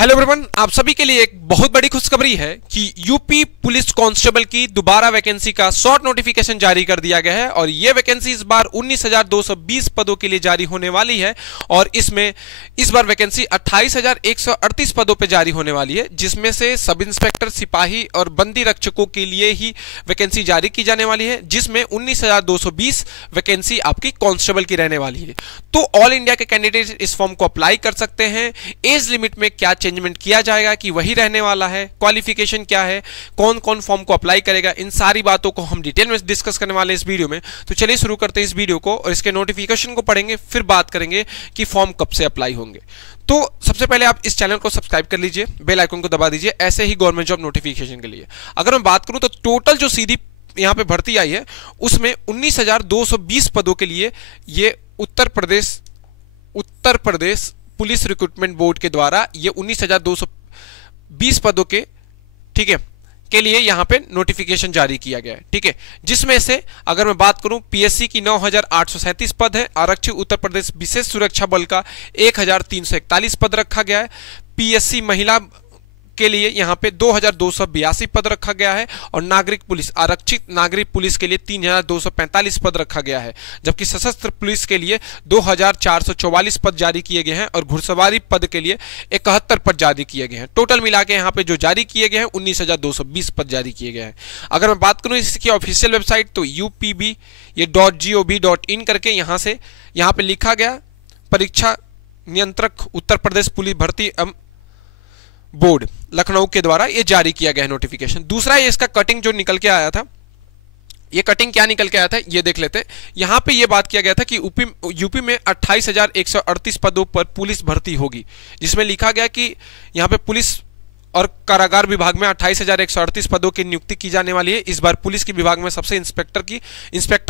Hello everyone, आप सभी के लिए एक बहुत बड़ी खुशखबरी है कि यूपी पुलिस कांस्टेबल की दोबारा वैकेंसी का शॉर्ट नोटिफिकेशन जारी कर दिया गया है और ये वैकेंसी इस बार 19,220 पदों के लिए जारी होने वाली है। और इसमें इस बार वैकेंसी 28,138 पदों पे जारी होने वाली है, जिसमें से सब इंस्पेक्टर, सिपाही और बंदी रक्षकों के लिए ही वैकेंसी जारी की जाने वाली है, जिसमें 19,220 वैकेंसी आपकी कांस्टेबल की रहने वाली है। तो ऑल इंडिया के कैंडिडेट इस फॉर्म को अप्लाई कर सकते हैं। एज लिमिट में क्या चेंजमेंट किया जाएगा कि वही रहने वाला है, क्वालिफिकेशन क्या है, कौन कौन फॉर्म को अप्लाई करेगा, इन सारी बातों को हम डिटेल में डिस्कस करने वाले हैं इस वीडियो में। तो चलिए शुरू करते हैं इस वीडियो को और इसके नोटिफिकेशन को पढ़ेंगे, फिर बात करेंगे कि फॉर्म कब से अप्लाई होंगे। तो सबसे पहले आप इस चैनल को सब्सक्राइब कर लीजिए, बेल आइकन को दबा दीजिए ऐसे ही गवर्नमेंट जॉब नोटिफिकेशन के लिए। अगर मैं बात करूं तो टोटल जो सीधी यहां पे भर्ती आई है उसमें 19,220 पदों के लिए ये Uttar Pradesh police recruitment board के द्वारा ये 19,220 पदों के, ठीक है, के लिए यहां पे नोटिफिकेशन जारी किया गया है, ठीक है। जिसमें से अगर मैं बात करूं पीएससी की 9,837 पद है, आरक्षित उत्तर प्रदेश विशेष सुरक्षा बल का 1,341 पद रखा गया है, पीएससी महिला के लिए यहां पे 2,282 पद रखा गया है और नागरिक पुलिस, आरक्षित नागरिक पुलिस के लिए 3,245 पद रखा गया है, जबकि सशस्त्र पुलिस के लिए 2,444 पद जारी किए गए हैं और घुड़सवारी पद के लिए 71 पद जारी किए गए हैं। टोटल मिला के यहां पे जो जारी किए गए हैं 19,220 पद जारी किए गए हैं। अगर मैं बात करूं इसकी ऑफिशियल वेबसाइट तो UPB ये .gov.in करके यहां पे लिखा गया परीक्षा नियंत्रक उत्तर प्रदेश पुलिस भर्ती बोर्ड लखनऊ के द्वारा ये जारी किया गया है नोटिफिकेशन। दूसरा ये इसका कटिंग जो निकल के आया था, ये कटिंग क्या निकल के आया था ये देख लेते हैं। यहां पे ये बात किया गया था कि यूपी में 28,138 पदों पर पुलिस भर्ती होगी, जिसमें लिखा गया कि यहां पे पुलिस और कारागार विभाग में 28,138 पदों की नियुक्ति की जाने वाली है। इस बार पुलिस के विभाग में सबसे इंस्पेक्टर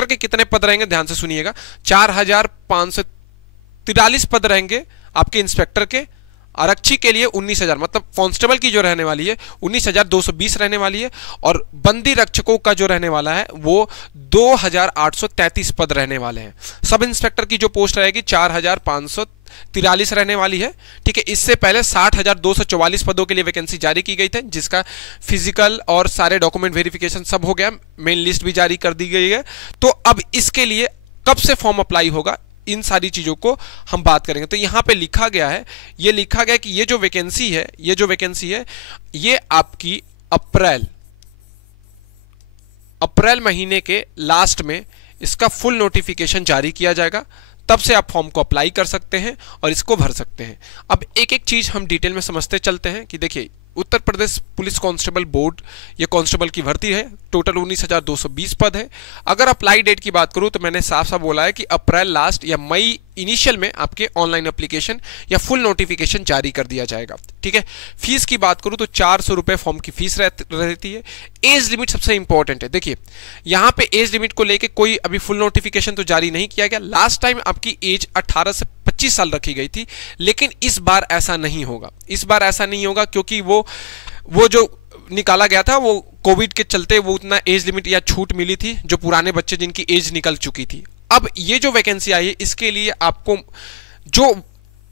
के कितने पद रहेंगे ध्यान से सुनिएगा, 4,543 पद रहेंगे आपके इंस्पेक्टर के। आरक्षी के लिए 19,000, मतलब कांस्टेबल की जो रहने वाली है 19,220 रहने वाली है और बंदी रक्षकों का जो रहने वाला है वो 2,833 पद रहने वाले हैं। सब इंस्पेक्टर की जो पोस्ट रहेगी 4,543 रहने वाली है, ठीक है। इससे पहले 60,244 पदों के लिए वैकेंसी जारी की गई थी, जिसका फिजिकल और सारे डॉक्यूमेंट वेरिफिकेशन सब हो गया, मेन लिस्ट भी जारी कर दी गई है। तो अब इसके लिए कब से फॉर्म अप्लाई होगा, इन सारी चीजों को हम बात करेंगे। तो यहां पे लिखा गया है कि ये जो वैकेंसी है ये आपकी अप्रैल महीने के लास्ट में इसका फुल नोटिफिकेशन जारी किया जाएगा, तब से आप फॉर्म को अप्लाई कर सकते हैं और इसको भर सकते हैं। अब एक एक चीज हम डिटेल में समझते चलते हैं कि देखिए Uttar Pradesh police constable board ये कांस्टेबल की भर्ती है, टोटल 19,220 पद है। अगर अप्लाई डेट की बात करूं तो मैंने साफ साफ बोला है कि अप्रैल लास्ट या मई इनिशियल में आपके ऑनलाइन एप्लीकेशन या फुल नोटिफिकेशन जारी कर दिया जाएगा, ठीक है। फीस की बात करूं तो 400 रुपए फॉर्म की फीस रहती है। एज लिमिट सबसे इंपॉर्टेंट है, देखिए यहां पे एज लिमिट को लेके कोई अभी फुल नोटिफिकेशन तो जारी नहीं किया गया। लास्ट टाइम आपकी एज 18 से 25 साल रखी गई थी, लेकिन इस बार ऐसा नहीं होगा। क्योंकि वो जो निकाला गया था वो कोविड के चलते वो उतना एज लिमिट या छूट मिली थी जो पुराने बच्चे जिनकी एज निकल चुकी थी। अब ये जो वैकेंसी आई है इसके लिए आपको जो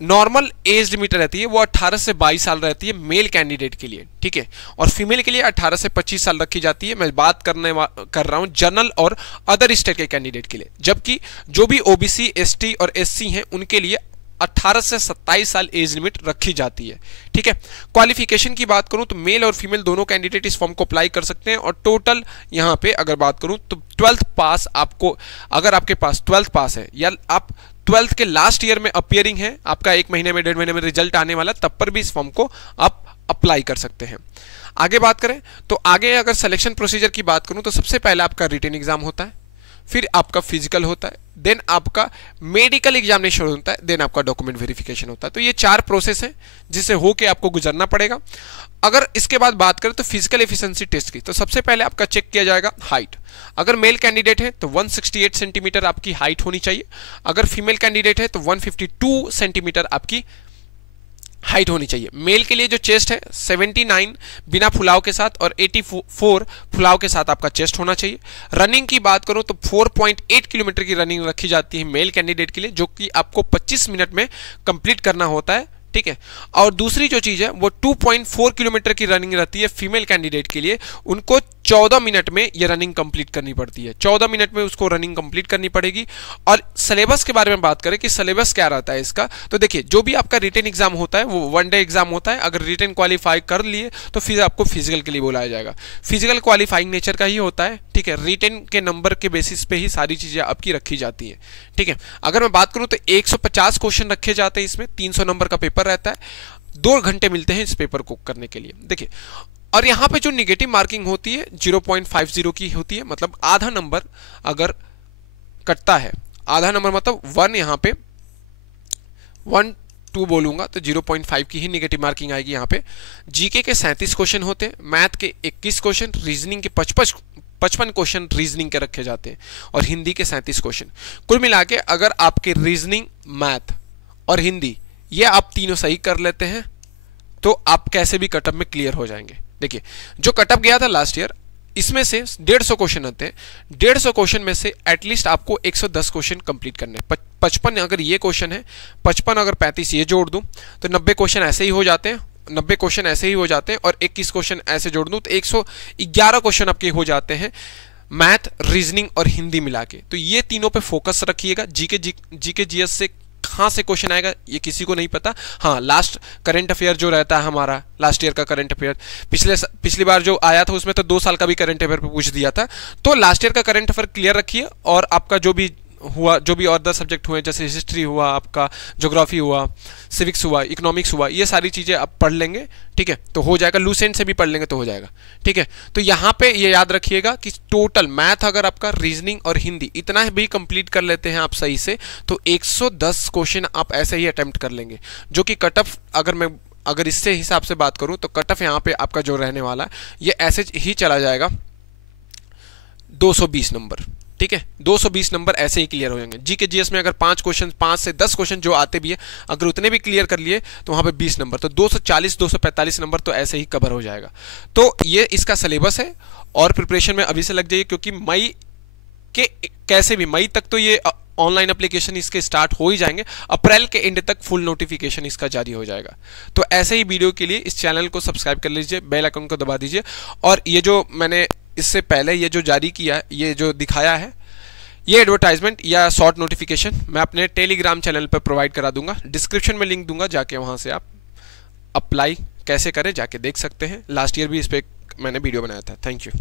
नॉर्मल एज लिमिट रहती है वो 18 से 22 साल रहती है मेल कैंडिडेट के लिए, ठीक है, और फीमेल के लिए 18 से 25 साल रखी जाती है। मैं बात कर रहा हूं जनरल और अदर स्टेट के कैंडिडेट के लिए, जबकि जो भी ओबीसी, एसटी और एससी हैं उनके लिए 18 से 27 साल एज लिमिट रखी जाती है, ठीक है। क्वालिफिकेशन की बात करूं तो मेल और फीमेल दोनों कैंडिडेट इस फॉर्म को अप्लाई कर सकते हैं और टोटल यहां पे अगर बात करूं तो 12th पास आपको, अगर आपके पास 12th पास है या आप 12th के लास्ट ईयर में अपियरिंग है, आपका 1 महीने में 1.5 महीने में रिजल्ट आने वाला, तब पर भी इस फॉर्म को आप अप्लाई कर सकते हैं। आगे बात करें तो आगे अगर सिलेक्शन प्रोसीजर की बात करूं तो सबसे पहले आपका रिटन एग्जाम होता है, फिर आपका फिजिकल होता है, देन आपका मेडिकल एग्जामिनेशन होता है, देन आपका डॉक्यूमेंट वेरिफिकेशन होता है। तो ये 4 प्रोसेस है जिसे होके आपको गुजरना पड़ेगा। अगर इसके बाद बात करें तो फिजिकल एफिशिएंसी टेस्ट की, तो सबसे पहले आपका चेक किया जाएगा हाइट। अगर मेल कैंडिडेट है तो 168 सेंटीमीटर आपकी हाइट होनी चाहिए, अगर फीमेल कैंडिडेट है तो 152 सेंटीमीटर आपकी हाइट होनी चाहिए। मेल के लिए जो चेस्ट है 79 बिना फुलाव के साथ और 84 फुलाव के साथ आपका चेस्ट होना चाहिए। रनिंग की बात करूं तो 4.8 किलोमीटर की रनिंग रखी जाती है मेल कैंडिडेट के लिए, जो कि आपको 25 मिनट में कंप्लीट करना होता है, ठीक है। और दूसरी जो चीज़ है वो 2.4 किलोमीटर की रनिंग रहती है फीमेल कैंडिडेट के लिए, उनको 14 मिनट में ये रनिंग कंप्लीट करनी पड़ती है, 14 मिनट में उसको रनिंग कंप्लीट करनी पड़ेगी। और सिलेबस के बारे में बात करें कि सिलेबस क्या रहता है इसका, तो देखिए जो भी आपका रिटन एग्जाम होता है वो 1 डे एग्जाम होता है। अगर रिटन क्वालिफाई कर लिए तो फिर आपको फिजिकल के लिए बुलाया जाएगा। फिजिकल क्वालिफाइंग नेचर का ही होता है, ठीक है। रिटन के नंबर के बेसिस पे ही सारी चीज़ें आपकी रखी जाती है, ठीक है। अगर मैं बात करूं तो 150 क्वेश्चन रखे जाते हैं इसमें, 300 नंबर का पेपर रहता है, 2 घंटे मिलते हैं इस पेपर को करने के लिए, देखिए। और यहाँ पे जो निगेटिव मार्किंग होती है 0.50 की होती है, मतलब आधा नंबर अगर कटता है, आधा नंबर मतलब 1, यहाँ पे 1 2 बोलूंगा तो 0.5 की ही निगेटिव मार्किंग आएगी यहाँ पे। जीके के 37 क्वेश्चन होते हैं, मैथ के 21 क्वेश्चन, रीजनिंग के 55 क्वेश्चन रीजनिंग के रखे जाते हैं, और हिंदी के 37 क्वेश्चन। कुल मिला के अगर आपके रीजनिंग, मैथ और हिंदी ये आप तीनों सही कर लेते हैं तो आप कैसे भी कटअप में क्लियर हो जाएंगे। देखिए जो कटअप गया था लास्ट ईयर, इसमें से 150 क्वेश्चन आते हैं, 150 क्वेश्चन में से एटलीस्ट आपको 110 क्वेश्चन कंप्लीट करने। 55 अगर ये क्वेश्चन है, 55 अगर 35 ये जोड़ दूं तो 90 क्वेश्चन ऐसे ही हो जाते हैं, 90 क्वेश्चन ऐसे ही हो जाते हैं, और 21 क्वेश्चन ऐसे जोड़ दूं तो 111 क्वेश्चन आपके हो जाते हैं, मैथ, रीजनिंग और हिंदी मिला के। तो ये तीनों पे फोकस रखिएगा। जीके जीएस से कहाँ से क्वेश्चन आएगा ये किसी को नहीं पता। हाँ, लास्ट करंट अफेयर जो रहता है हमारा, लास्ट ईयर का करंट अफेयर, पिछली बार जो आया था उसमें तो 2 साल का भी करंट अफेयर पे पूछ दिया था। तो लास्ट ईयर का करंट अफेयर क्लियर रखिए, और आपका जो भी हुआ, जो भी और 10 सब्जेक्ट हुए, जैसे हिस्ट्री हुआ, आपका ज्योग्राफी हुआ, सिविक्स हुआ, इकोनॉमिक्स हुआ, ये सारी चीज़ें आप पढ़ लेंगे, ठीक है, तो हो जाएगा। लूसेंट से भी पढ़ लेंगे तो हो जाएगा, ठीक है। तो यहाँ पे ये याद रखिएगा कि टोटल मैथ अगर आपका, रीजनिंग और हिंदी इतना भी कंप्लीट कर लेते हैं आप सही से, तो 110 क्वेश्चन आप ऐसे ही अटेम्प्ट कर लेंगे, जो कि कट ऑफ अगर इससे हिसाब से बात करूँ तो कट ऑफ यहाँ पे आपका जो रहने वाला है ये ऐसे ही चला जाएगा 220 नंबर, ठीक है। 220 नंबर ऐसे ही क्लियर हो जाएंगे। जीके जीएस में अगर 5 से 10 क्वेश्चन जो आते भी है, अगर उतने भी क्लियर कर लिए तो वहाँ पे 20 नंबर, तो 245 नंबर तो ऐसे ही कवर हो जाएगा। तो ये इसका सिलेबस है, और प्रिपरेशन में अभी से लग जाइए, क्योंकि मई के कैसे भी मई तक तो ये ऑनलाइन एप्लीकेशन इसके स्टार्ट हो ही जाएंगे, अप्रैल के एंड तक फुल नोटिफिकेशन इसका जारी हो जाएगा। तो ऐसे ही वीडियो के लिए इस चैनल को सब्सक्राइब कर लीजिए, बेल आइकन को दबा दीजिए, और ये जो मैंने इससे पहले ये जो जारी किया, ये जो दिखाया है, ये एडवर्टाइजमेंट या शॉर्ट नोटिफिकेशन मैं अपने टेलीग्राम चैनल पर प्रोवाइड करा दूंगा, डिस्क्रिप्शन में लिंक दूंगा, जाके वहां से आप अप्लाई कैसे करें जाके देख सकते हैं। लास्ट ईयर भी इस पर मैंने वीडियो बनाया था। Thank you.